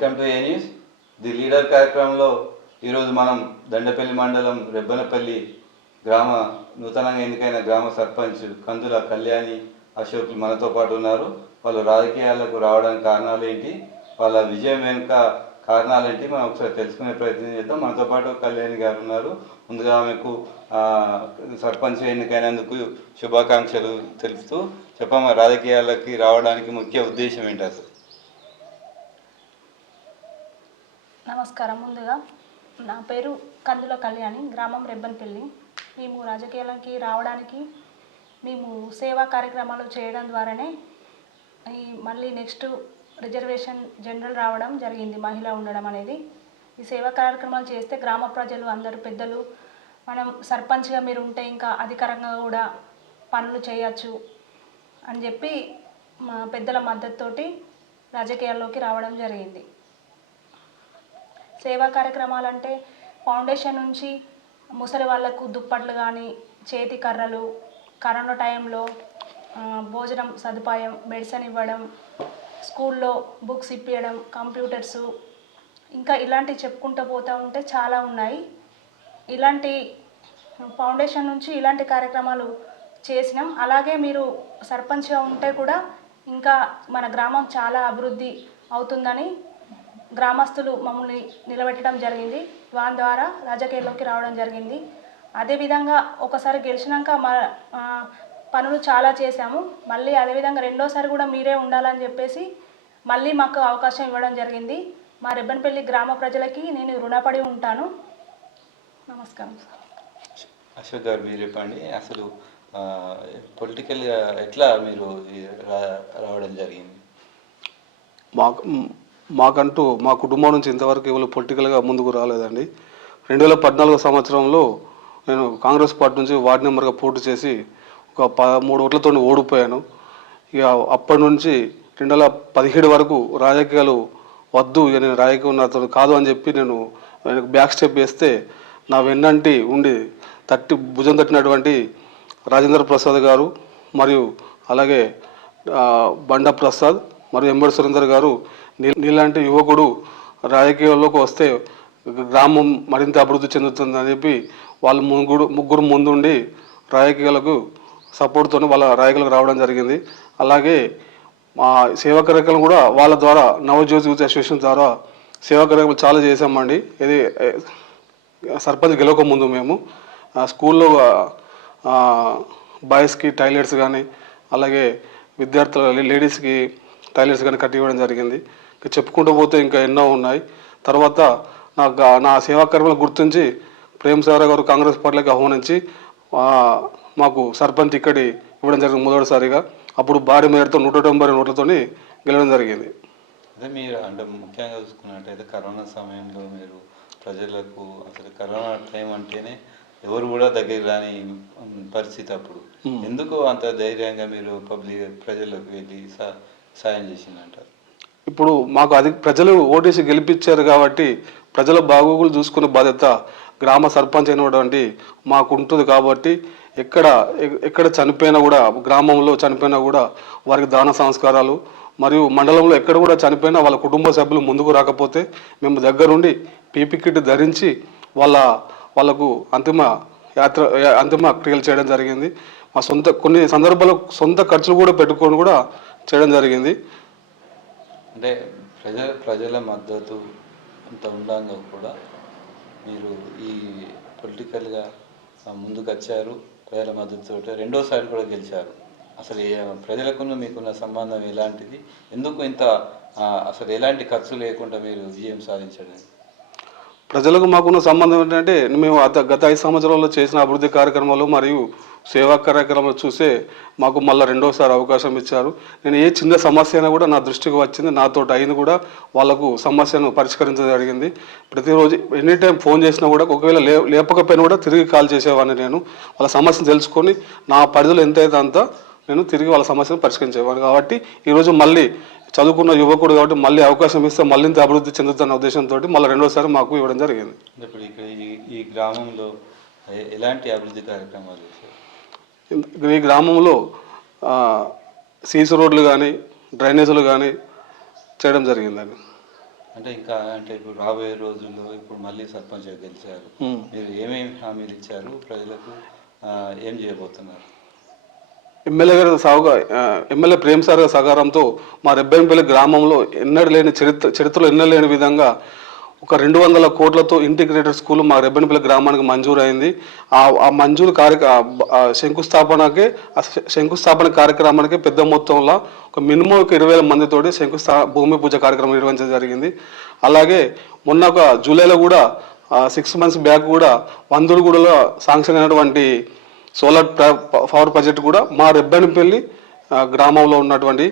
Welcome to A news. The leader కార్యక్రమంలో ఈరోజు మనం దండపల్లి మండలం రెబ్బనపల్లి గ్రామ నూతనంగా ఎన్నికైన గ్రామ సర్పంచ్ కందుల కళ్యాణి అశోక్ మనతో పాటు ఉన్నారు. వాళ్ళు రాజకీయాలకు రావడానికి కారణాలు ఏంటి, వాళ్ళ విజయం వెనుక కారణాలు ఏంటి మనం ఒకసారి తెలుసుకునే ప్రయత్నం చేద్దాం. మనతో పాటు కళ్యాణి గారు ఉన్నారు. ముందుగా ఆమెకు సర్పంచ్ ఎన్నికైనందుకు శుభాకాంక్షలు తెలుపుతూ చెప్పమ్మా, రాజకీయాలకి రావడానికి ముఖ్య ఉద్దేశం ఏంటి అసలు? నమస్కారం. ముందుగా నా పేరు కందుల కళ్యాణి, గ్రామం రెబ్బన్పల్లి. మేము రాజకీయాలకి రావడానికి మేము సేవా కార్యక్రమాలు చేయడం ద్వారానే మళ్ళీ నెక్స్ట్ రిజర్వేషన్ జనరల్ రావడం జరిగింది, మహిళ ఉండడం అనేది. ఈ సేవా కార్యక్రమాలు చేస్తే గ్రామ ప్రజలు అందరూ పెద్దలు మనం సర్పంచ్గా మీరు ఉంటే ఇంకా అధికారంగా కూడా పనులు చేయొచ్చు అని చెప్పి మా పెద్దల మద్దతుతోటి రాజకీయాల్లోకి రావడం జరిగింది. సేవా కార్యక్రమాలు అంటే ఫౌండేషన్ నుంచి ముసలి వాళ్ళకు దుప్పట్లు కానీ, చేతి కర్రలు, కరోనా టైంలో భోజనం సదుపాయం, మెడిసిన్ ఇవ్వడం, స్కూల్లో బుక్స్ ఇప్పించడం, కంప్యూటర్సు, ఇంకా ఇలాంటి చెప్పుకుంటూ పోతూ ఉంటే చాలా ఉన్నాయి. ఇలాంటి ఫౌండేషన్ నుంచి ఇలాంటి కార్యక్రమాలు చేసినాం. అలాగే మీరు సర్పంచ్గా ఉంటే కూడా ఇంకా మన గ్రామం చాలా అభివృద్ధి అవుతుందని గ్రామస్తులు మమ్మల్ని నిలబెట్టడం జరిగింది. దాని ద్వారా రాజకీయాల్లోకి రావడం జరిగింది. అదేవిధంగా ఒకసారి గెలిచినాక మా పనులు చాలా చేశాము. మళ్ళీ అదేవిధంగా రెండోసారి కూడా మీరే ఉండాలని చెప్పేసి మళ్ళీ మాకు అవకాశం ఇవ్వడం జరిగింది. మా రెబ్బన్పల్లి గ్రామ ప్రజలకి నేను రుణపడి ఉంటాను. నమస్కారం సార్. అశోక్ గారు, మీరు చెప్పండి, అసలు పొలిటికల్గా ఎట్లా మీరు రావడం జరిగింది? మాకంటూ మా కుటుంబం నుంచి ఇంతవరకు ఎవరు పొలిటికల్గా ముందుకు రాలేదండి. 2014 సంవత్సరంలో నేను కాంగ్రెస్ పార్టీ నుంచి వార్డు నెంబర్గా పోటీ చేసి ఒక 13 ఓట్లతో ఓడిపోయాను. ఇక అప్పటి నుంచి 2017 వరకు రాజకీయాలు వద్దు, ఇక నేను రాజకీయం నాతో కాదు అని చెప్పి నేను బ్యాక్ స్టెప్ వేస్తే నా వెన్నంటి ఉండి భుజం తట్టినటువంటి రాజేంద్ర ప్రసాద్ గారు మరియు అలాగే బండా ప్రసాద్ మరియు ఎంబడి సురేందర్ గారు నీలాంటి యువకుడు రాజకీయాల్లోకి వస్తే గ్రామం మరింత అభివృద్ధి చెందుతుందని చెప్పి వాళ్ళు ముగ్గురు ముందుండి రాజకీయాలకు సపోర్ట్తో వాళ్ళ రాజకీయాలకు రావడం జరిగింది. అలాగే మా సేవా కార్యక్రమం కూడా వాళ్ళ ద్వారా నవజ్యోతి యూత్ అసోసియేషన్ ద్వారా సేవా కార్యక్రమాలు చాలా చేసామండి. ఇది సర్పంచ్ గెలవక ముందు మేము స్కూల్లో బాయ్స్కి టాయిలెట్స్ కానీ, అలాగే విద్యార్థుల లేడీస్కి టాయిలెట్స్ కానీ కట్టి ఇవ్వడం జరిగింది. చెప్పుకుంటూ పోతే ఇంకా ఎన్నో ఉన్నాయి. తర్వాత నా సేవా కార్యక్రమాలు గుర్తించి ప్రేమ్ సాగర్ గారు కాంగ్రెస్ పార్టీలోకి ఆహ్వానించి మాకు సర్పంచ్ టికెట్ ఇవ్వడం జరిగింది మొదటిసారిగా. అప్పుడు భారీ మేరతో 190 ఓట్లతో గెలవడం జరిగింది. అదే మీరు అంటే ముఖ్యంగా చూసుకున్నట్టయితే కరోనా సమయంలో మీరు ప్రజలకు, అసలు కరోనా టైం అంటేనే ఎవరు కూడా దగ్గర రాని పరిస్థితి, అప్పుడు ఎందుకు అంత ధైర్యంగా మీరు ప్రజలకు వెళ్ళి సాయం చేసిందంటారు? ఇప్పుడు మాకు ప్రజలు ఓటేసి గెలిపించారు కాబట్టి ప్రజల బాగోగులు చూసుకునే బాధ్యత గ్రామ సర్పంచ్ అయినటువంటి మాకు ఉంటుంది. కాబట్టి ఎక్కడ చనిపోయినా కూడా, గ్రామంలో చనిపోయినా కూడా వారికి దాన సంస్కారాలు, మరియు మండలంలో ఎక్కడ కూడా చనిపోయినా వాళ్ళ కుటుంబ సభ్యులు ముందుకు రాకపోతే మేము దగ్గరుండి పీపీ కిట్ ధరించి వాళ్ళకు అంతిమ క్రియలు చేయడం జరిగింది. మా కొన్ని సందర్భాల్లో సొంత ఖర్చులు కూడా పెట్టుకొని కూడా చేయడం జరిగింది. అంటే ప్రజల మద్దతు అంత ఉండగా కూడా మీరు ఈ పొలిటికల్గా ముందుకు వచ్చారు, ప్రజల మద్దతుతో రెండోసారి కూడా గెలిచారు. అసలు ప్రజలకు మీకున్న సంబంధం ఎలాంటిది? ఎందుకు ఇంత అసలు ఎలాంటి ఖర్చు లేకుండా మీరు విజయం సాధించడం? ప్రజలకు మాకున్న సంబంధం ఏంటంటే, మేము గత 5 సంవత్సరాల్లో చేసిన అభివృద్ధి కార్యక్రమాలు మరియు సేవా కార్యక్రమాలు చూసే మాకు మళ్ళీ రెండోసారి అవకాశం ఇచ్చారు. నేను ఏ చిన్న సమస్య అయినా కూడా నా దృష్టికి వచ్చింది, నాతో అయింది కూడా వాళ్ళకు సమస్యను పరిష్కరించడం జరిగింది. ప్రతిరోజు ఎనీ టైం ఫోన్ చేసినా కూడా, ఒకవేళ లేపకపోయినా కూడా తిరిగి కాల్ చేసేవాడిని. నేను వాళ్ళ సమస్యను తెలుసుకొని నా పరిధిలో ఎంత అయితే అంత నేను తిరిగి వాళ్ళ సమస్యను పరిష్కరించేవాడిని. కాబట్టి ఈరోజు మళ్ళీ చదువుకున్న యువకుడు కాబట్టి మళ్ళీ అవకాశం ఇస్తే మళ్ళీ అభివృద్ధి చెందుతున్న ఉద్దేశంతో మళ్ళీ రెండోసారి మాకు ఇవ్వడం జరిగింది. ఇప్పుడు ఇక్కడ ఈ గ్రామంలో ఎలాంటి అభివృద్ధి కార్యక్రమాలు చేశారు? ఈ గ్రామంలో సీసీ రోడ్లు కానీ, డ్రైనేజీలు కానీ చేయడం జరిగిందండి. అంటే ఇంకా అంటే ఇప్పుడు రాబోయే రోజుల్లో ఇప్పుడు మళ్ళీ సర్పంచ్గా గెలిచారు, ఉమ్. మీరు ఏమేమి హామీలు ఇచ్చారు ప్రజలకు, ఏం చేయబోతున్నారు? ఎమ్మెల్యే గారి ఎమ్మెల్యే ప్రేమ్ సార్ గారి సహకారంతో మా రెబ్బెనపల్లి గ్రామంలో ఎన్నడూ లేని చరిత్రలో ఎన్నడూ లేని విధంగా ఒక 200 కోట్లతో ఇంటిగ్రేటెడ్ స్కూల్ మా రెబ్బెనపల్లి గ్రామానికి మంజూరు అయింది. ఆ మంజూరు శంకుస్థాపన కార్యక్రమానికి పెద్ద మొత్తంలో ఒక మినిమం ఒక 20,000 మందితోటి భూమి పూజ కార్యక్రమం నిర్వహించడం జరిగింది. అలాగే మొన్న ఒక జూలైలో కూడా 6 months బ్యాక్ కూడా వందూరుగూడలో శాంక్షన్ అయినటువంటి సోలార్ పవర్ ప్రాజెక్ట్ కూడా మా రెబ్బెనపల్లి గ్రామంలో ఉన్నటువంటి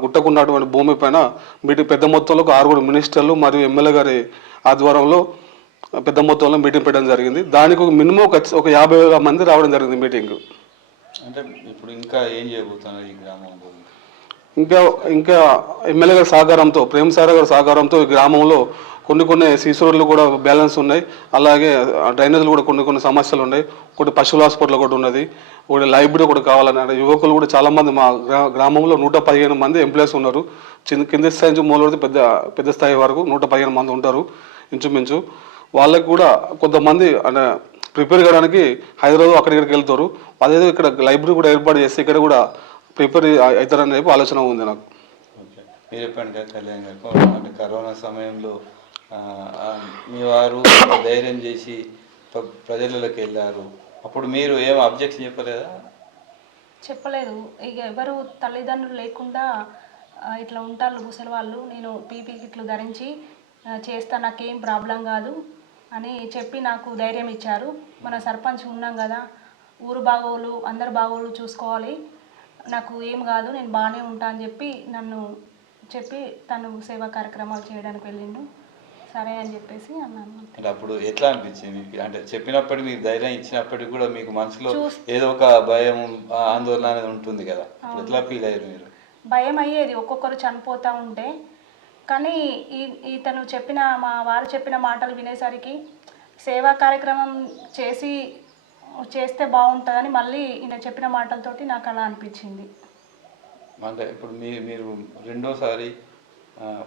గుట్టకు ఉన్నటువంటి భూమి పైన మీటింగ్ పెద్ద మొత్తంలో 6 మినిస్టర్లు మరియు ఎమ్మెల్యే గారి ఆధ్వర్యంలో పెద్ద మొత్తంలో మీటింగ్ పెట్టడం జరిగింది. దానికి ఒక మినిమం ఒక 50,000 మంది రావడం జరిగింది మీటింగ్. అంటే ఇప్పుడు ఇంకా ఏం చేయబోతున్నారు ఈ గ్రామంలో? ఇంకా ఇంకా ఎమ్మెల్యే గారి సహకారంతో ప్రేమ్ సార్ గారి సహకారంతో ఈ గ్రామంలో కొన్ని సీసీ రోడ్లు కూడా బ్యాలెన్స్ ఉన్నాయి. అలాగే డ్రైనేజీలు కూడా కొన్ని సమస్యలు ఉన్నాయి. ఒకటి పశువుల హాస్పిటల్ ఒకటి ఉన్నది, ఒకటి లైబ్రరీ కూడా కావాలన్నారు. యువకులు కూడా చాలామంది మా గ్రామంలో 115 మంది ఎంప్లాయీస్ ఉన్నారు. కింది స్థాయి నుంచి మొదలుపెడితే పెద్ద స్థాయి వరకు 115 మంది ఉంటారు ఇంచుమించు. వాళ్ళకి కూడా కొంతమంది అంటే ప్రిపేర్ కావడానికి హైదరాబాద్ అక్కడికి వెళ్తారు. అదేదో ఇక్కడ లైబ్రరీ కూడా ఏర్పాటు చేస్తే ఇక్కడ కూడా ప్రిపేర్ అవుతారని చెప్పి ఆలోచన ఉంది నాకు. ఓకే, మీరు చెప్పండి కదా కళ్యాణ్ గారు, అంటే కరోనా సమయంలో మీ వారు ధైర్యం చేసి ప్రజలలోకి వెళ్ళారు, అప్పుడు మీరు ఏం అబ్జెక్షన్ చెప్పలేదా? చెప్పలేదు. ఇక ఎవరు తల్లిదండ్రులు లేకుండా ఇట్లా ఉంటారు ముసలి వాళ్ళు, నేను పీపీ కిట్లు ధరించి చేస్తా, నాకేం ప్రాబ్లం కాదు అని చెప్పి నాకు ధైర్యం ఇచ్చారు. మన సర్పంచ్ ఉన్నాం కదా, ఊరు బాగోలు అందరు బాగోలు చూసుకోవాలి, నాకు ఏం కాదు, నేను బాగానే ఉంటా అని చెప్పి నన్ను చెప్పి తను సేవా కార్యక్రమాలు చేయడానికి వెళ్ళిండు. సరే అని చెప్పేసి అన్నాను. అంటే అప్పుడు ఎట్లా అనిపించింది మీకు? అంటే చెప్పినప్పటికీ మీకు ధైర్యం ఇచ్చినప్పటికీ కూడా మీకు మనసులో ఏదో ఒక భయం ఆందోళన అనేది ఉంటుంది కదా, ఎట్లా ఫీల్ అయ్యారు మీరు? భయం అయ్యేది, ఒక్కొక్కరు చనిపోతూ ఉంటే. కానీ ఇతను చెప్పిన మా వారు చెప్పిన మాటలు వినేసరికి సేవా కార్యక్రమం చేస్తే బాగుంటుందని మళ్ళీ ఈయన చెప్పిన మాటలతోటి నాకు అలా అనిపించింది. అంటే ఇప్పుడు మీరు రెండోసారి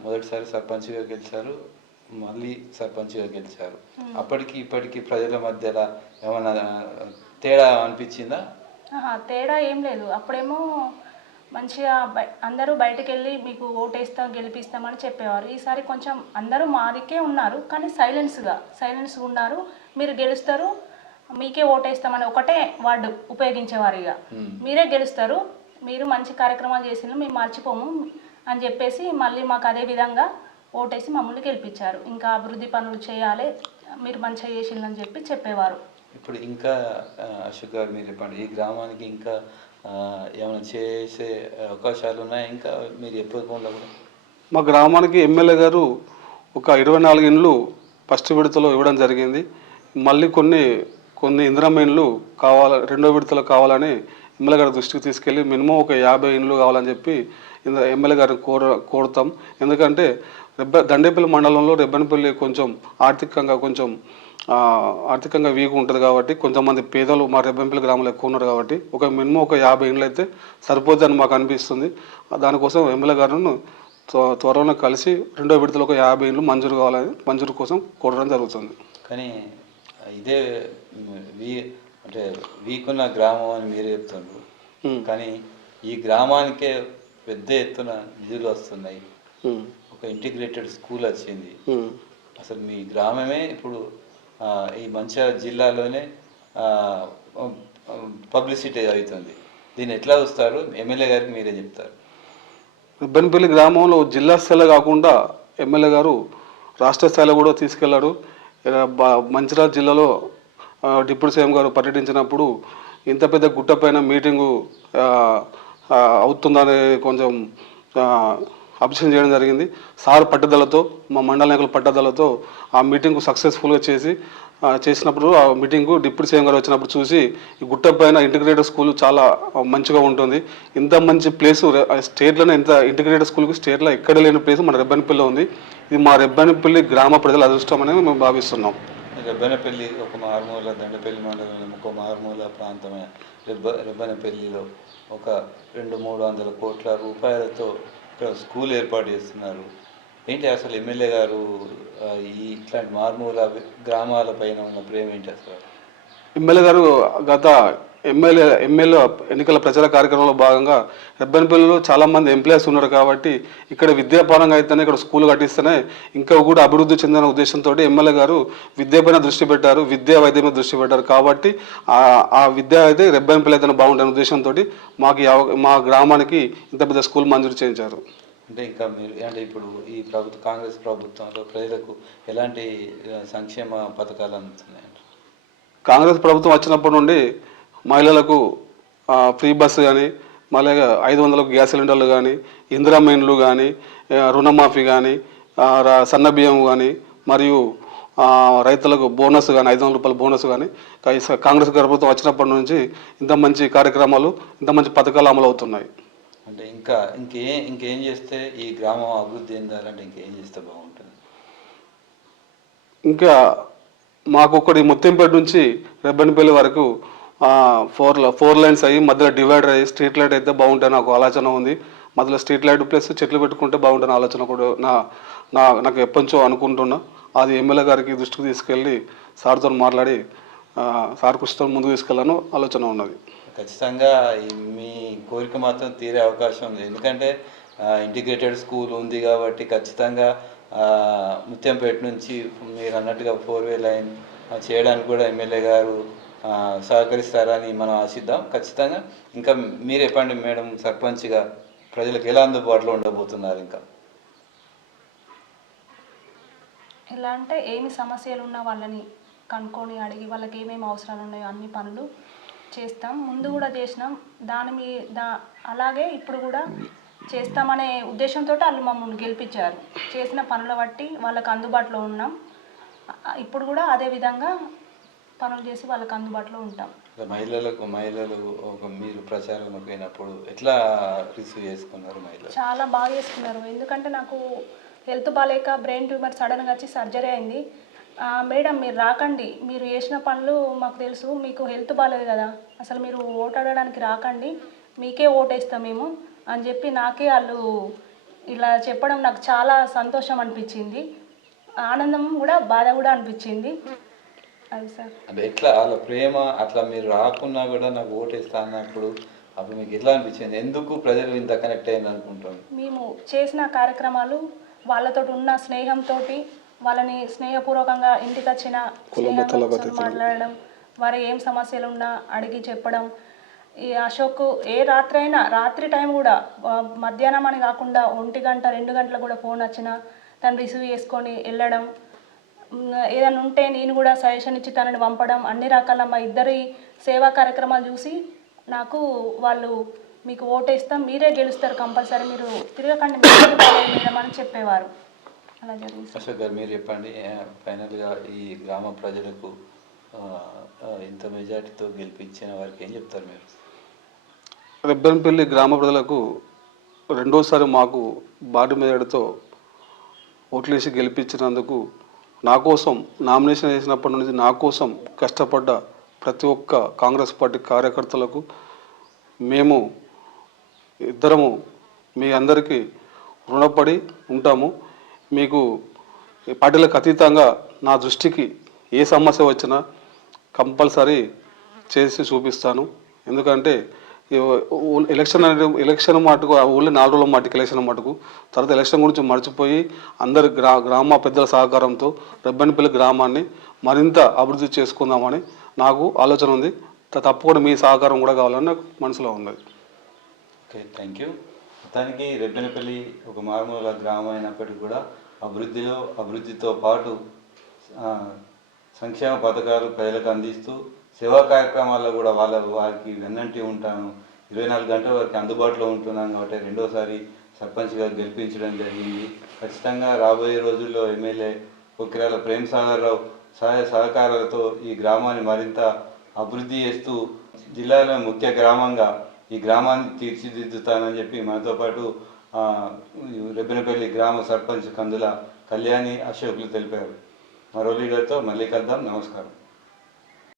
మొదటిసారి సర్పంచ్గా గెలిచారు, మళ్ళీ సర్పంచ్గా గెలిచారు. అప్పటికి ఇప్పటికి ప్రజల మధ్యలో ఏమైనా తేడా అనిపించిందా? తేడా ఏం లేదు. అప్పుడేమో మంచిగా అందరూ బయటకు వెళ్ళి మీకు ఓటేస్తాం గెలిపిస్తామని చెప్పేవారు. ఈసారి కొంచెం అందరూ మాదికే ఉన్నారు, కానీ సైలెన్స్ ఉన్నారు. మీరు గెలుస్తారు, మీకే ఓటేస్తామని ఒకటే వర్డ్ ఉపయోగించేవారు. ఇక మీరే గెలుస్తారు, మీరు మంచి కార్యక్రమాలు చేసిన మేము మర్చిపోము అని చెప్పేసి మళ్ళీ మాకు అదే విధంగా ఓటేసి మమ్మల్ని గెలిపించారు. ఇంకా అభివృద్ధి పనులు చేయాలి, మీరు మంచిగా చేసిందని చెప్పేవారు. ఇప్పుడు ఇంకా అశోక్ గారు మీరు చెప్పండి, ఈ గ్రామానికి ఇంకా ఏమైనా చేసే అవకాశాలు ఉన్నాయా? ఇంకా మీరు ఎప్పటికుండా కూడా మా గ్రామానికి ఎమ్మెల్యే గారు ఒక 24 ఇండ్లు ఫస్ట్ విడతలో ఇవ్వడం జరిగింది. మళ్ళీ కొన్ని ఇందిరమ్మ ఇండ్లు రెండో విడతలో కావాలని ఎమ్మెల్యే గారి దృష్టికి తీసుకెళ్ళి మినిమం ఒక 50 ఇండ్లు కావాలని చెప్పి ఎమ్మెల్యే గారిని కోరుతాం. ఎందుకంటే దండేపల్లి మండలంలో రెబ్బెనపల్లి కొంచెం ఆర్థికంగా వీక్ ఉంటుంది కాబట్టి, కొంతమంది పేదలు మా రెబ్బెనపల్లి గ్రామంలో ఎక్కువ ఉన్నారు కాబట్టి మినిమం ఒక 50 ఇండ్లు అయితే సరిపోతుందని మాకు అనిపిస్తుంది. దానికోసం ఎమ్మెల్యే గారిని త్వరలో కలిసి రెండో విడతలో ఒక 50 ఇండ్లు మంజూరు కోసం కోరడం జరుగుతుంది. కానీ ఇదే అంటే వీకున్న గ్రామం అని మీరే చెప్తున్నారు, కానీ ఈ గ్రామానికే పెద్ద ఎత్తున నిధులు వస్తున్నాయి, ఒక ఇంటిగ్రేటెడ్ స్కూల్ వచ్చింది. అసలు మీ గ్రామమే ఇప్పుడు ఈ మంచిర్యాల జిల్లాలోనే పబ్లిసిటీ అవుతుంది. దీన్ని ఎట్లా చూస్తారు? ఎమ్మెల్యే గారికి మీరే చెప్తారు. రెబ్బెనపల్లి గ్రామంలో జిల్లా స్థాయిలో కాకుండా ఎమ్మెల్యే గారు రాష్ట్ర స్థాయిలో కూడా తీసుకెళ్లారు. మంచిర్యాల జిల్లాలో డిప్యూటీ సీఎం గారు పర్యటించినప్పుడు ఇంత పెద్ద గుట్ట పైన మీటింగు అవుతుందని కొంచెం అబ్జెక్షన్ చేయడం జరిగింది. సార్ పట్టుదలతో, మా మండల నాయకుల పట్టుదలతో ఆ మీటింగ్కు సక్సెస్ఫుల్గా చేసినప్పుడు ఆ మీటింగ్కు డిప్యూటీ సీఎం గారు వచ్చినప్పుడు చూసి ఈ గుట్ట పైన ఇంటిగ్రేటెడ్ స్కూల్ చాలా మంచిగా ఉంటుంది, ఇంత మంచి ప్లేసు స్టేట్లోనే ఇంత ఇంటిగ్రేటెడ్ స్కూల్కి స్టేట్లో ఎక్కడ లేని ప్లేస్ మన రెబ్బెనపల్లిలో ఉంది. ఇది మా రెబ్బెనపల్లి గ్రామ ప్రజల అదృష్టం అనేది మేము భావిస్తున్నాం. రెబ్బెనపల్లి ఒక మారుమూల, దండపల్లి మండలంలో ఒక మారుమూల ప్రాంతమే రెబ్బెనపల్లిలో ఒక 200-300 కోట్ల రూపాయలతో ఇక్కడ స్కూల్ ఏర్పాటు చేస్తున్నారు. ఏంటి అసలు ఎమ్మెల్యే గారు ఈ ఇట్లాంటి మారుమూల గ్రామాల పైన ఉన్న ప్రేమ ఏంటి అసలు? ఎమ్మెల్యే గారు గత ఎమ్మెల్యే ఎన్నికల ప్రచార కార్యక్రమంలో భాగంగా రెబ్బెనపల్లిలో చాలామంది ఎంప్లాయీస్ ఉన్నారు కాబట్టి ఇక్కడ విద్యాపరంగా అయితేనే ఇక్కడ స్కూల్ కట్టిస్తేనే ఇంకా కూడా అభివృద్ధి చెందిన ఉద్దేశంతో ఎమ్మెల్యే గారు విద్యపైన దృష్టి పెట్టారు, విద్యా వైద్యం మీద దృష్టి పెట్టారు. కాబట్టి ఆ విద్య అయితే రెబ్బెనపల్లి అయితేనే బాగుంటుందనే ఉద్దేశంతో మాకు మా గ్రామానికి ఇంత పెద్ద స్కూల్ మంజూరు చేయించారు. అంటే ఇంకా మీరు అంటే ఇప్పుడు ఈ కాంగ్రెస్ ప్రభుత్వంలో ప్రజలకు ఎలాంటి సంక్షేమ పథకాలు అందుతున్నాయి? కాంగ్రెస్ ప్రభుత్వం వచ్చినప్పటి నుండి మహిళలకు ఫ్రీ బస్సు కానీ, మళ్ళీ 500లకు గ్యాస్ సిలిండర్లు కానీ, ఇందిరమ్మ ఇండ్లు కానీ, రుణమాఫీ కానీ, సన్న బియ్యం కానీ, మరియు రైతులకు బోనస్ కానీ 500 రూపాయల బోనస్ కానీ కాంగ్రెస్ ప్రభుత్వం వచ్చినప్పటి నుంచి ఇంత మంచి కార్యక్రమాలు, ఇంత మంచి పథకాలు అమలు అవుతున్నాయి. అంటే ఇంకేం చేస్తే ఈ గ్రామం అభివృద్ధి చెందాలంటే ఇంకేం చేస్తే బాగుంటుంది? ఇంకా మాకు ఒకటి ముత్తంపేట నుంచి రెబ్బెనపల్లి వరకు 4 లైన్స్ అయ్యి మధ్యలో డివైడర్ అయ్యి స్ట్రీట్ లైట్ అయితే బాగుంటుంది నాకు ఆలోచన ఉంది. మధ్యలో స్ట్రీట్ లైట్ ప్లస్ చెట్లు పెట్టుకుంటే బాగుంటుంది ఆలోచన కూడా నాకు ఎప్పటి నుంచో అనుకుంటున్నా. అది ఎమ్మెల్యే గారికి దృష్టికి తీసుకెళ్ళి సార్తో మాట్లాడి సార్ కృషితో ముందుకు తీసుకెళ్ళాను ఆలోచన ఉన్నది. ఖచ్చితంగా మీ కోరిక మాత్రం తీరే అవకాశం ఉంది. ఎందుకంటే ఇంటిగ్రేటెడ్ స్కూల్ ఉంది కాబట్టి ఖచ్చితంగా ముత్యంపేట నుంచి మీరు అన్నట్టుగా 4-వే లైన్ చేయడానికి కూడా ఎమ్మెల్యే గారు సహకరిస్తారని మనం ఆశిద్దాం. ఖచ్చితంగా ఇంకా మీరు చెప్పండి మేడం, సర్పంచ్గా ప్రజలకు ఎలా అందుబాటులో ఉండబోతున్నారు? ఇంకా ఎలా అంటే ఏమి సమస్యలు ఉన్నా వాళ్ళని కనుక్కొని అడిగి వాళ్ళకి ఏమేమి అవసరాలు ఉన్నాయో అన్ని పనులు చేస్తాం. ముందు కూడా చేసినాం. అలాగే ఇప్పుడు కూడా చేస్తామనే ఉద్దేశంతో వాళ్ళు మమ్మల్ని గెలిపించారు. చేసిన పనుల బట్టి వాళ్ళకి అందుబాటులో ఉన్నాం. ఇప్పుడు కూడా అదే విధంగా పనులు చేసి వాళ్ళకి అందుబాటులో ఉంటాం. మహిళలు మీరు ప్రచారంలో పోయినప్పుడు ఎట్లా రిసీవ్ చేసుకున్నారు? మహిళలు చాలా బాగా చేసుకున్నారు. ఎందుకంటే నాకు హెల్త్ బాగాలేక బ్రెయిన్ ట్యూమర్ సడన్గా వచ్చి సర్జరీ అయింది. మేడం మీరు రాకండి, మీరు చేసిన పనులు మాకు తెలుసు, మీకు హెల్త్ బాగాలేదు కదా, అసలు మీరు ఓటు అడగడానికి రాకండి, మీకే ఓటేస్తాం మేము అని చెప్పి నాకే వాళ్ళు ఇలా చెప్పడం నాకు చాలా సంతోషం అనిపించింది. ఆనందం కూడా బాధ కూడా అనిపించింది. అది సార్ అంటే ఎట్లా వాళ్ళ ప్రేమ అట్లా మీరు రాకున్నా కూడా నాకు ఓటేస్తా అన్నప్పుడు అప్పుడు మీకు ఎట్లా అనిపించింది? ఎందుకు ప్రజలు ఇంత కనెక్ట్ అయింది అనుకుంటాను? మేము చేసిన కార్యక్రమాలు వాళ్ళతో ఉన్న స్నేహంతో వాళ్ళని స్నేహపూర్వకంగా ఇంటికి వచ్చిన స్నేహంగా మాట్లాడడం, వారు ఏం సమస్యలు ఉన్నా అడిగి చెప్పడం. ఈ అశోక్ ఏ రాత్రి టైం కూడా మధ్యాహ్నం అని కాకుండా 1 గంట 2 గంటలకు కూడా ఫోన్ వచ్చినా తను రిసీవ్ చేసుకొని వెళ్ళడం, ఏదైనా ఉంటే నేను కూడా సజెషన్ ఇచ్చి తనని పంపడం, అన్ని రకాల మా ఇద్దరి సేవా కార్యక్రమాలు చూసి నాకు వాళ్ళు మీకు ఓటేస్తాం, మీరే గెలుస్తారు కంపల్సరీ, మీరు తిరగకండి మేడం అని చెప్పేవారు. అలా జరిగింది. అశోక్ గారు మీరు చెప్పండి, ఫైనల్గా ఈ గ్రామ ప్రజలకు ఇంత మెజార్టీతో గెలిపించిన వారికి ఏం చెప్తారు మీరు? రెబ్బెనపల్లి గ్రామ ప్రజలకు రెండోసారి మాకు భారీ మెజార్టీతో ఓట్లేసి గెలిపించినందుకు నా కోసం నామినేషన్ వేసినప్పటి నుంచి నా కోసం కష్టపడ్డ ప్రతి ఒక్క కాంగ్రెస్ పార్టీ కార్యకర్తలకు మేము ఇద్దరము మీ అందరికీ రుణపడి ఉంటాము. మీకు పార్టీలకు అతీతంగా నా దృష్టికి ఏ సమస్య వచ్చినా కంపల్సరీ చేసి చూపిస్తాను. ఎందుకంటే ఎలక్షన్ మటుకు ఊళ్ళో 4 రోజుల మటుకు ఎలక్షన్ మటుకు తర్వాత ఎలక్షన్ గురించి మర్చిపోయి అందరి గ్రామ పెద్దల సహకారంతో రెబ్బెనపల్లి గ్రామాన్ని మరింత అభివృద్ధి చేసుకుందామని నాకు ఆలోచన ఉంది. తప్పకుండా మీ సహకారం కూడా కావాలని నాకు మనసులో ఉన్నది. Okay, thank you. మొత్తానికి రెబ్బెనపల్లి ఒక మారుమూల గ్రామం అయినప్పటికీ కూడా అభివృద్ధితో పాటు సంక్షేమ పథకాలు ప్రజలకు అందిస్తూ సేవా కార్యక్రమాల్లో కూడా వారికి వెన్నంటి ఉంటాను, 24 గంటల వరకు అందుబాటులో ఉంటున్నాను కాబట్టి రెండోసారి సర్పంచ్గా గెలిపించడం జరిగింది. ఖచ్చితంగా రాబోయే రోజుల్లో ఎమ్మెల్యే కొక్కిరాల ప్రేమసాగర్ రావు సహాయ సహకారాలతో ఈ గ్రామాన్ని మరింత అభివృద్ధి చేస్తూ జిల్లాలో ముఖ్య గ్రామంగా ఈ గ్రామాన్ని తీర్చిదిద్దుతానని చెప్పి మనతో పాటు రెబ్బెనపల్లి గ్రామ సర్పంచ్ కందుల కళ్యాణి అశోకులు తెలిపారు. మరో లీడర్తో మళ్ళీ కలుద్దాం. నమస్కారం.